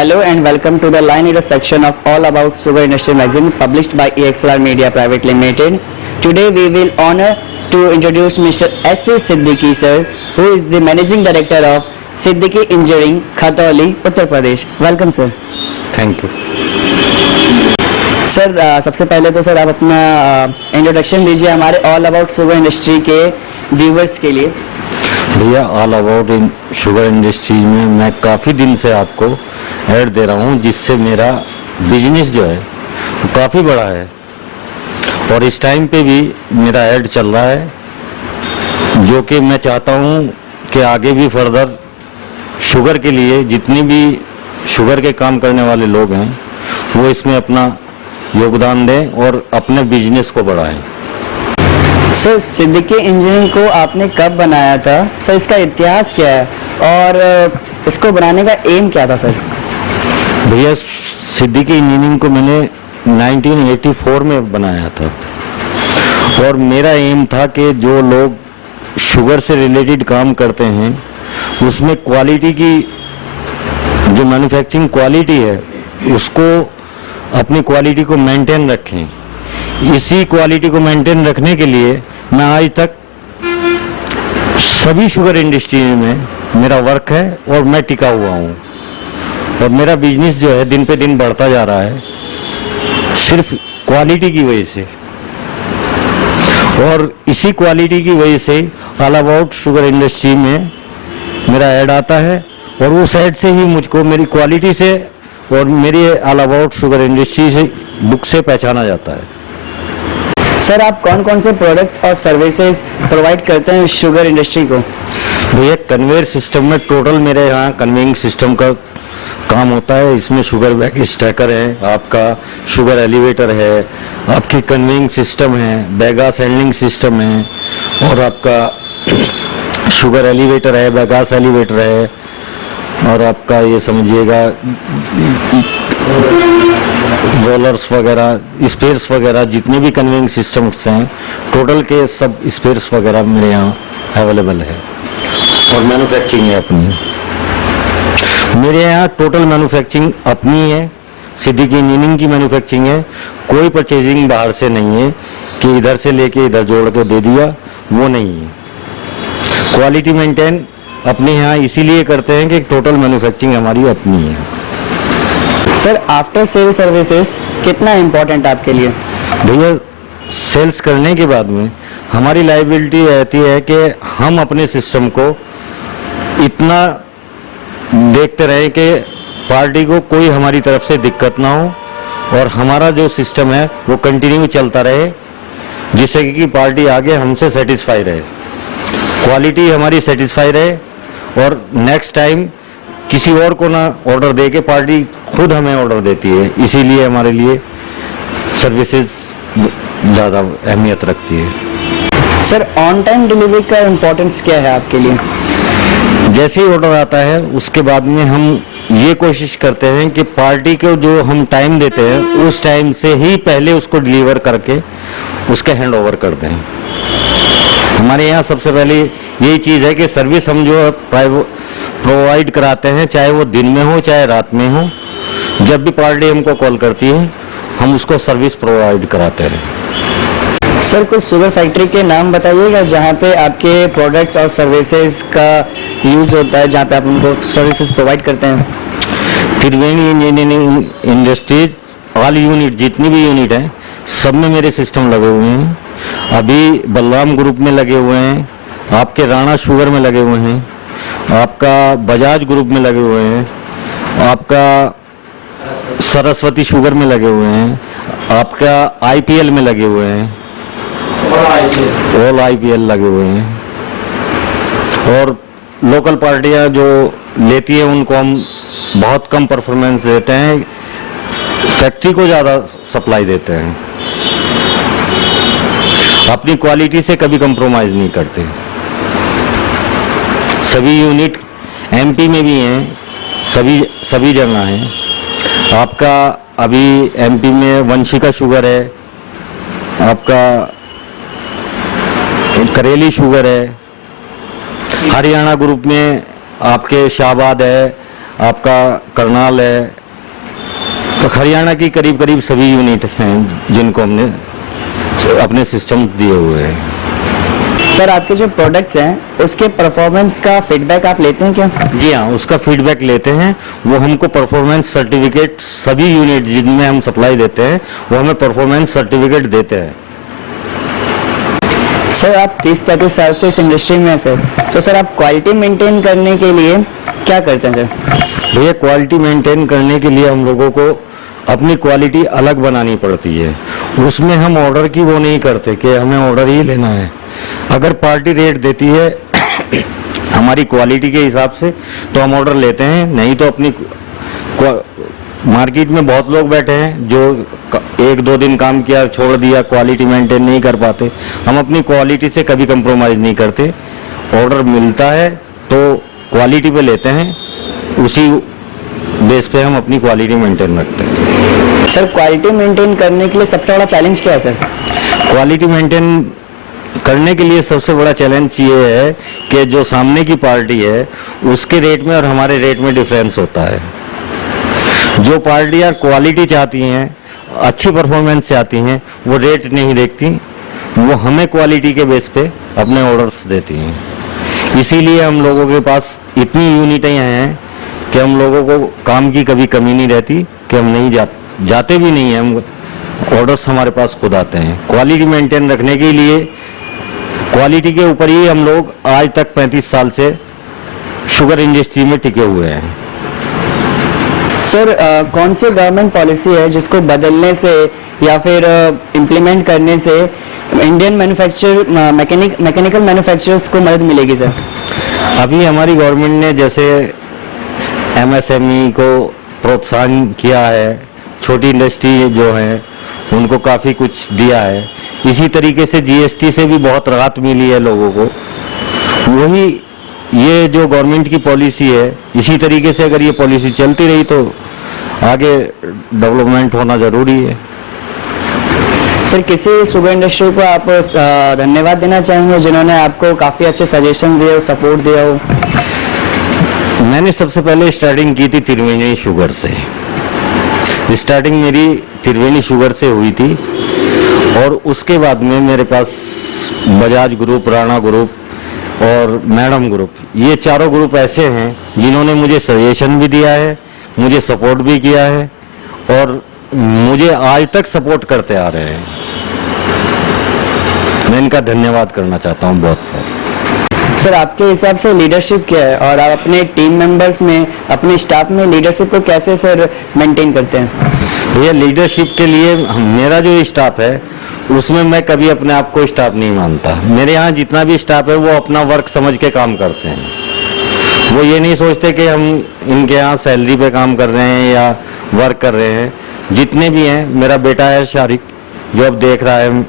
Hello and welcome to the Line Leader section of All About Sugar Industry magazine published by EXLR Media Private Limited. Today we will honor to introduce Mr. S.A. Siddiqui sir, who is the Managing Director of Siddiqui Engineering, Khatoli, Uttar Pradesh. Welcome sir. Thank you sir सबसे पहले तो sir आप अपना introduction दीजिए हमारे all about sugar industry के viewers के लिए। भैया। All about in sugar industry में मैं काफ़ी दिन से आपको ऐड दे रहा हूँ, जिससे मेरा बिजनेस जो है वो काफ़ी बड़ा है और इस टाइम पे भी मेरा ऐड चल रहा है, जो कि मैं चाहता हूँ कि आगे भी फर्दर शुगर के लिए जितनी भी शुगर के काम करने वाले लोग हैं वो इसमें अपना योगदान दें और अपने बिजनेस को बढ़ाएं। सर सिद्दीकी इंजीनियरिंग को आपने कब बनाया था सर, इसका इतिहास क्या है और इसको बनाने का एम क्या था सर? भैया सिद्दीकी इंजीनियरिंग को मैंने 1984 में बनाया था और मेरा एम था कि जो लोग शुगर से रिलेटेड काम करते हैं उसमें क्वालिटी की जो मैन्युफैक्चरिंग क्वालिटी है उसको अपनी क्वालिटी को मेंटेन रखें। इसी क्वालिटी को मेंटेन रखने के लिए मैं आज तक सभी शुगर इंडस्ट्री में मेरा वर्क है और मैं टिका हुआ हूँ और मेरा बिजनेस जो है दिन पे दिन बढ़ता जा रहा है सिर्फ क्वालिटी की वजह से। और इसी क्वालिटी की वजह से ऑल अबाउट शुगर इंडस्ट्री में मेरा ऐड आता है और उस ऐड से ही मुझको मेरी क्वालिटी से और मेरी ऑल अबाउट शुगर इंडस्ट्री से बुक से पहचाना जाता है। सर आप कौन कौन से प्रोडक्ट्स और सर्विसेज प्रोवाइड करते हैं शुगर इंडस्ट्री को? भैया कन्वेयर सिस्टम में टोटल मेरे यहाँ कन्वेइंग सिस्टम का काम होता है। इसमें शुगर बैग स्टैकर है, आपका शुगर एलिवेटर है, आपकी कन्वेइंग सिस्टम है, बैगास हैंडलिंग सिस्टम है और आपका शुगर एलिवेटर है, बैगास एलिवेटर है और आपका ये समझिएगा रोलर्स वगैरह स्पेयर्स वगैरह जितने भी कन्वेइंग सिस्टम्स हैं टोटल के सब स्पेयर्स वगैरह मेरे यहाँ अवेलेबल है और मैन्युफैक्चरिंग है अपनी। मेरे यहाँ टोटल मैन्युफैक्चरिंग अपनी है, सिद्दीकी इंजीनियरिंग की मैन्युफैक्चरिंग है, कोई परचेजिंग बाहर से नहीं है कि इधर से लेके इधर जोड़ के दे दिया, वो नहीं है। क्वालिटी मेंटेन अपने यहाँ इसीलिए करते हैं कि टोटल मैन्युफैक्चरिंग हमारी अपनी है। सर आफ्टर सेल सर्विसेज कितना इम्पोर्टेंट आपके लिए? भैया सेल्स करने के बाद में हमारी लायबिलिटी रहती है कि हम अपने सिस्टम को इतना देखते रहे कि पार्टी को कोई हमारी तरफ से दिक्कत ना हो और हमारा जो सिस्टम है वो कंटिन्यू चलता रहे, जिससे कि पार्टी आगे हमसे सेटिस्फाई रहे, क्वालिटी हमारी सेटिस्फाई रहे और नेक्स्ट टाइम किसी और को ना ऑर्डर दे के पार्टी खुद हमें ऑर्डर देती है। इसीलिए हमारे लिए सर्विसेज ज़्यादा अहमियत रखती है। सर ऑन टाइम डिलीवरी का इम्पोर्टेंस क्या है आपके लिए? जैसे ही ऑर्डर आता है उसके बाद में हम ये कोशिश करते हैं कि पार्टी को जो हम टाइम देते हैं उस टाइम से ही पहले उसको डिलीवर करके उसके हैंड ओवर कर दें। हमारे यहाँ सबसे पहले यही चीज़ है कि सर्विस हम जो प्रोवाइड कराते हैं, चाहे वो दिन में हो चाहे रात में हो, जब भी पार्टी हमको कॉल करती है हम उसको सर्विस प्रोवाइड कराते हैं। सर कुछ शुगर फैक्ट्री के नाम बताइएगा जहाँ पे आपके प्रोडक्ट्स और सर्विसेज का यूज़ होता है, जहाँ पे आप उनको सर्विसेज प्रोवाइड करते हैं। त्रिवेणी इंजीनियरिंग इंडस्ट्रीज ऑल यूनिट जितनी भी यूनिट हैं सब में मेरे सिस्टम लगे हुए हैं। अभी बलराम ग्रुप में लगे हुए हैं, आपके राणा शुगर में लगे हुए हैं, आपका बजाज ग्रुप में लगे हुए हैं, आपका सरस्वती शुगर में लगे हुए हैं, आपका आईपीएल में लगे हुए हैं, ऑल आईपीएल लगे हुए हैं और लोकल पार्टियां जो लेती हैं उनको हम बहुत कम परफॉर्मेंस देते हैं, फैक्ट्री को ज़्यादा सप्लाई देते हैं, अपनी क्वालिटी से कभी कंप्रोमाइज़ नहीं करते। सभी यूनिट एमपी में भी हैं, सभी जगह हैं। आपका अभी एमपी में वंशिका शुगर है, आपका करेली शुगर है, हरियाणा ग्रुप में आपके शाहबाद है, आपका करनाल है, तो हरियाणा की करीब करीब सभी यूनिट हैं जिनको हमने अपने सिस्टम दिए हुए हैं। सर आपके जो प्रोडक्ट्स हैं उसके परफॉर्मेंस का फीडबैक आप लेते हैं क्या? जी हाँ, उसका फीडबैक लेते हैं। वो हमको परफॉर्मेंस सर्टिफिकेट, सभी यूनिट जिनमें हम सप्लाई देते हैं वो हमें परफॉर्मेंस सर्टिफिकेट देते हैं। सर आप 30-35 साल से इस इंडस्ट्री में हैं सर, तो सर आप क्वालिटी मेंटेन करने के लिए क्या करते हैं सर? भैया, क्वालिटी मेंटेन करने के लिए हम लोगों को अपनी क्वालिटी अलग बनानी पड़ती है। उसमें हम ऑर्डर की वो नहीं करते कि हमें ऑर्डर ही लेना है। अगर पार्टी रेट देती है हमारी क्वालिटी के हिसाब से तो हम ऑर्डर लेते हैं, नहीं तो अपनी मार्केट में बहुत लोग बैठे हैं जो 1-2 दिन काम किया छोड़ दिया, क्वालिटी मेंटेन नहीं कर पाते। हम अपनी क्वालिटी से कभी कंप्रोमाइज़ नहीं करते। ऑर्डर मिलता है तो क्वालिटी पे लेते हैं, उसी बेस पे हम अपनी क्वालिटी मेंटेन रखते हैं। सर क्वालिटी मेंटेन करने के लिए सबसे बड़ा चैलेंज क्या है सर? क्वालिटी मेंटेन करने के लिए सबसे बड़ा चैलेंज ये है कि जो सामने की पार्टी है उसके रेट में और हमारे रेट में डिफरेंस होता है। जो पार्टियां क्वालिटी चाहती हैं, अच्छी परफॉर्मेंस चाहती हैं, वो रेट नहीं देखती, वो हमें क्वालिटी के बेस पे अपने ऑर्डर्स देती हैं। इसीलिए हम लोगों के पास इतनी यूनिटें हैं कि हम लोगों को काम की कभी कमी नहीं रहती कि हम नहीं जाते भी नहीं हैं। हम ऑर्डर्स हमारे पास खुद आते हैं। क्वालिटी मेंटेन रखने के लिए क्वालिटी के ऊपर ही हम लोग आज तक 35 साल से शुगर इंडस्ट्री में टिके हुए हैं। सर कौन सी गवर्नमेंट पॉलिसी है जिसको बदलने से या फिर इम्प्लीमेंट करने से इंडियन मैकेनिकल मैन्युफैक्चरर्स को मदद मिलेगी सर? अभी हमारी गवर्नमेंट ने जैसे एमएसएमई को प्रोत्साहन किया है, छोटी इंडस्ट्री जो है उनको काफ़ी कुछ दिया है। इसी तरीके से जीएसटी से भी बहुत राहत मिली है लोगों को। वही ये जो गवर्नमेंट की पॉलिसी है, इसी तरीके से अगर ये पॉलिसी चलती रही तो आगे डेवलपमेंट होना ज़रूरी है। सर किसी शुगर इंडस्ट्री को आप धन्यवाद देना चाहेंगे जिन्होंने आपको काफ़ी अच्छे सजेशन दिए हो, सपोर्ट दिया हो? मैंने सबसे पहले स्टार्टिंग की थी त्रिवेणी शुगर से। स्टार्टिंग मेरी त्रिवेणी शुगर से हुई थी और उसके बाद में मेरे पास बजाज ग्रुप, राणा ग्रुप और मैडम ग्रुप, ये चारों ग्रुप ऐसे हैं जिन्होंने मुझे सजेशन भी दिया है, मुझे सपोर्ट भी किया है और मुझे आज तक सपोर्ट करते आ रहे हैं। मैं इनका धन्यवाद करना चाहता हूँ बहुत बहुत। सर आपके हिसाब से लीडरशिप क्या है और आप अपने टीम मेंबर्स में, अपने स्टाफ में लीडरशिप को कैसे सर मेंटेन करते हैं? भैया, लीडरशिप के लिए मेरा जो स्टाफ है उसमें मैं कभी अपने आप को स्टाफ नहीं मानता। मेरे यहाँ जितना भी स्टाफ है वो अपना वर्क समझ के काम करते हैं। वो ये नहीं सोचते कि हम इनके यहाँ सैलरी पे काम कर रहे हैं या वर्क कर रहे हैं। जितने भी हैं, मेरा बेटा है शारिक जो अब देख रहा है,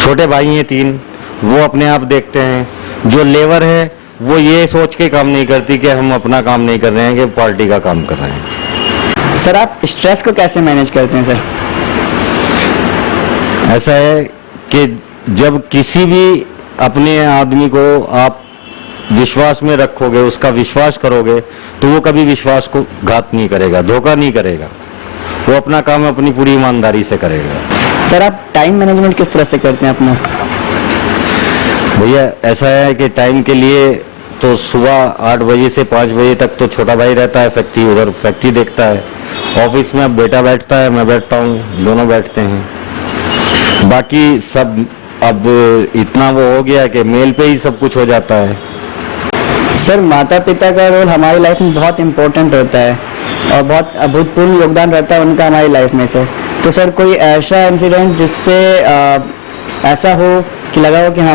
छोटे भाई हैं 3, वो अपने आप देखते हैं। जो लेबर है वो ये सोच के काम नहीं करती कि हम अपना काम नहीं कर रहे हैं, कि पार्टी का काम कर रहे हैं। सर आप स्ट्रेस को कैसे मैनेज करते हैं सर? ऐसा है कि जब किसी भी अपने आदमी को आप विश्वास में रखोगे, उसका विश्वास करोगे, तो वो कभी विश्वास को घात नहीं करेगा, धोखा नहीं करेगा। वो अपना काम अपनी पूरी ईमानदारी से करेगा। सर आप टाइम मैनेजमेंट किस तरह से करते हैं अपना? भैया, ऐसा है कि टाइम के लिए तो सुबह 8 बजे से 5 बजे तक तो छोटा भाई रहता है फैक्ट्री, उधर फैक्ट्री देखता है। ऑफिस में अब बेटा बैठता है, मैं बैठता हूँ, दोनों बैठते हैं। बाकी सब अब इतना वो हो गया कि मेल पे ही सब कुछ हो जाता है। सर माता पिता का रोल हमारी लाइफ में बहुत इम्पोर्टेंट होता है और बहुत अभूतपूर्व योगदान रहता है उनका हमारी लाइफ में से। तो सर कोई ऐसा इंसिडेंट जिससे ऐसा हो कि लगा हो कि हाँ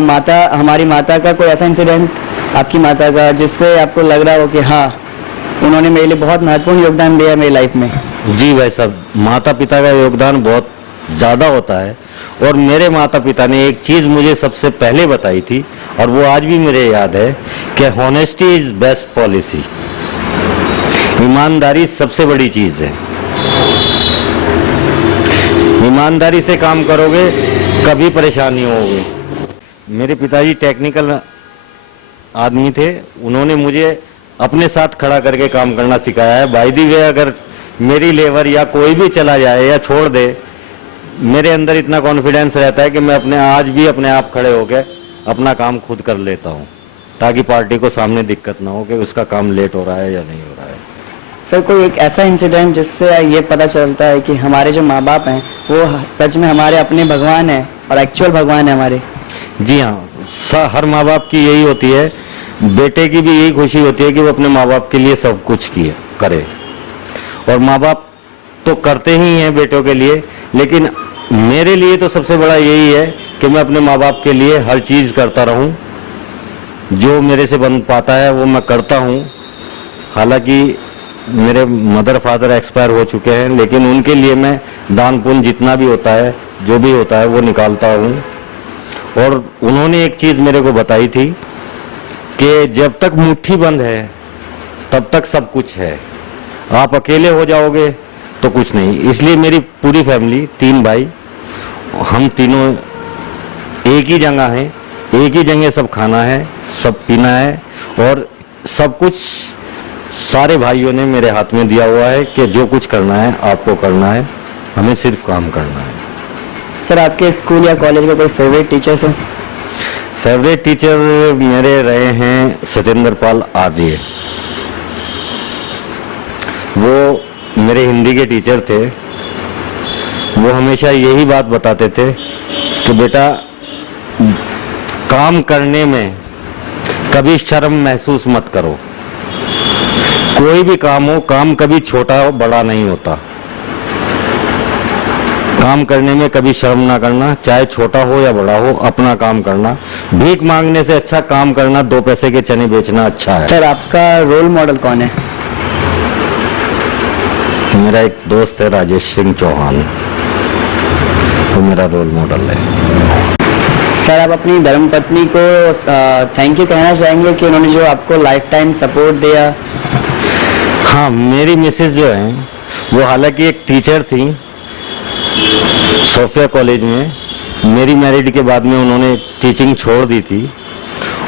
हमारी माता का कोई ऐसा इंसिडेंट, आपकी माता का, जिसपे आपको लग रहा हो कि हाँ उन्होंने मेरे लिए बहुत महत्वपूर्ण योगदान दिया मेरी लाइफ में? जी भाई साहब, माता पिता का योगदान बहुत ज़्यादा होता है और मेरे माता पिता ने एक चीज़ मुझे सबसे पहले बताई थी और वो आज भी मेरे याद है कि हॉनेस्टी इज़ बेस्ट पॉलिसी। ईमानदारी सबसे बड़ी चीज़ है। ईमानदारी से काम करोगे कभी परेशानी होगी। मेरे पिताजी टेक्निकल आदमी थे, उन्होंने मुझे अपने साथ खड़ा करके काम करना सिखाया है। बाय द वे अगर मेरी लेबर या कोई भी चला जाए या छोड़ दे, मेरे अंदर इतना कॉन्फिडेंस रहता है कि मैं अपने आज भी अपने आप खड़े होकर अपना काम खुद कर लेता हूँ, ताकि पार्टी को सामने दिक्कत ना हो कि उसका काम लेट हो रहा है या नहीं हो रहा है। सर कोई एक ऐसा इंसिडेंट जिससे ये पता चलता है कि हमारे जो माँ बाप हैं वो सच में हमारे अपने भगवान हैं और एक्चुअल भगवान है हमारे? जी हाँ, हर माँ बाप की यही होती है, बेटे की भी यही खुशी होती है कि वो अपने माँ बाप के लिए सब कुछ करे। और माँ बाप तो करते ही हैं बेटों के लिए, लेकिन मेरे लिए तो सबसे बड़ा यही है कि मैं अपने माँ बाप के लिए हर चीज़ करता रहूं, जो मेरे से बन पाता है वो मैं करता हूं। हालांकि मेरे मदर फादर एक्सपायर हो चुके हैं, लेकिन उनके लिए मैं दान पुण्य जितना भी होता है, जो भी होता है वो निकालता हूं। और उन्होंने एक चीज़ मेरे को बताई थी कि जब तक मुट्ठी बंद है तब तक सब कुछ है, आप अकेले हो जाओगे तो कुछ नहीं। इसलिए मेरी पूरी फैमिली, 3 भाई, हम तीनों एक ही जगह हैं, एक ही जगह सब खाना है, सब पीना है, और सब कुछ सारे भाइयों ने मेरे हाथ में दिया हुआ है कि जो कुछ करना है आपको करना है, हमें सिर्फ काम करना है। सर आपके स्कूल या कॉलेज का कोई फेवरेट टीचर है? फेवरेट टीचर मेरे रहे हैं सत्येंद्र पाल आर्य। वो मेरे हिंदी के टीचर थे। वो हमेशा यही बात बताते थे कि बेटा, काम करने में कभी शर्म महसूस मत करो। कोई भी काम हो, काम कभी छोटा हो बड़ा नहीं होता। काम करने में कभी शर्म ना करना, चाहे छोटा हो या बड़ा हो, अपना काम करना। भीख मांगने से अच्छा काम करना, 2 पैसे के चने बेचना अच्छा है। सर आपका रोल मॉडल कौन है? मेरा एक दोस्त है राजेश सिंह चौहान, वो मेरा रोल मॉडल है। सर आप अपनी धर्मपत्नी को थैंक यू कहना चाहेंगे कि उन्होंने जो आपको लाइफ टाइम सपोर्ट दिया? हाँ, मेरी मिसेस जो है वो हालांकि एक टीचर थी सोफिया कॉलेज में। मेरी मैरिड के बाद में उन्होंने टीचिंग छोड़ दी थी,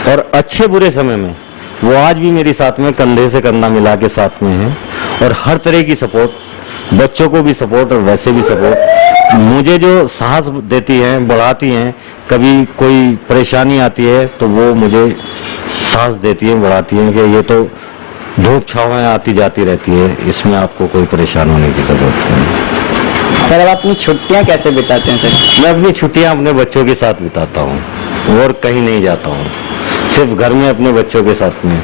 और अच्छे बुरे समय में वो आज भी मेरे साथ में कंधे से कंधा मिला के साथ में है, और हर तरह की सपोर्ट, बच्चों को भी सपोर्ट और वैसे भी सपोर्ट। मुझे जो साहस देती हैं, बढ़ाती हैं, कभी कोई परेशानी आती है तो वो मुझे साहस देती हैं, बढ़ाती हैं कि ये तो धूप छावाएं आती जाती रहती है, इसमें आपको कोई परेशान होने की जरूरत नहीं। सर अब अपनी छुट्टियां कैसे बिताते हैं? सर मैं अपनी छुट्टियां अपने बच्चों के साथ बिताता हूँ, और कहीं नहीं जाता हूँ, सिर्फ घर में अपने बच्चों के साथ में।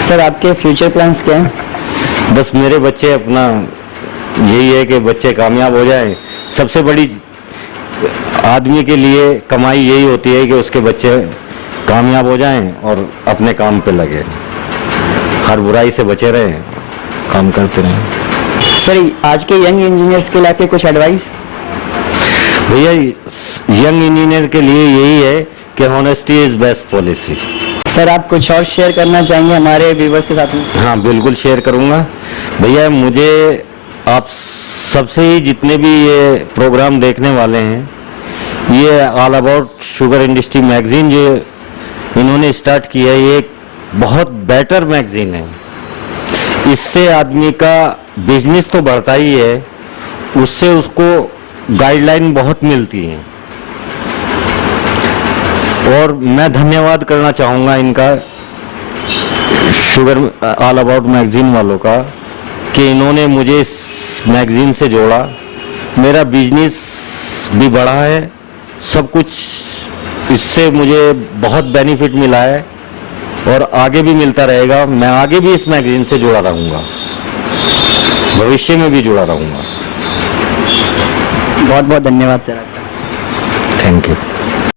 सर आपके फ्यूचर प्लान्स क्या हैं? बस मेरे बच्चे, अपना यही है कि बच्चे कामयाब हो जाएं। सबसे बड़ी आदमी के लिए कमाई यही होती है कि उसके बच्चे कामयाब हो जाएं और अपने काम पे लगे, हर बुराई से बचे रहें, काम करते रहें। सर आज के यंग इंजीनियर्स के लिए आपके कुछ एडवाइस? भैया, यंग इंजीनियर के लिए यही है कि honesty is best policy. Sir आप कुछ और शेयर करना चाहेंगे हमारे व्यूवर्स के साथ में? हाँ, बिल्कुल शेयर करूँगा। भैया, मुझे आप सबसे ही, जितने भी ये प्रोग्राम देखने वाले हैं, ये all about sugar industry magazine जो इन्होंने स्टार्ट किया है, ये एक बहुत बेटर मैगजीन है। इससे आदमी का बिजनेस तो बढ़ता ही है, उससे उसको गाइडलाइन बहुत मिलती है। और मैं धन्यवाद करना चाहूँगा इनका, शुगर ऑल अबाउट मैगजीन वालों का, कि इन्होंने मुझे इस मैगजीन से जोड़ा। मेरा बिजनेस भी बढ़ा है, सब कुछ इससे मुझे बहुत बेनिफिट मिला है, और आगे भी मिलता रहेगा। मैं आगे भी इस मैगजीन से जुड़ा रहूँगा, भविष्य में भी जुड़ा रहूँगा। बहुत बहुत धन्यवाद सर आपका। Thank you.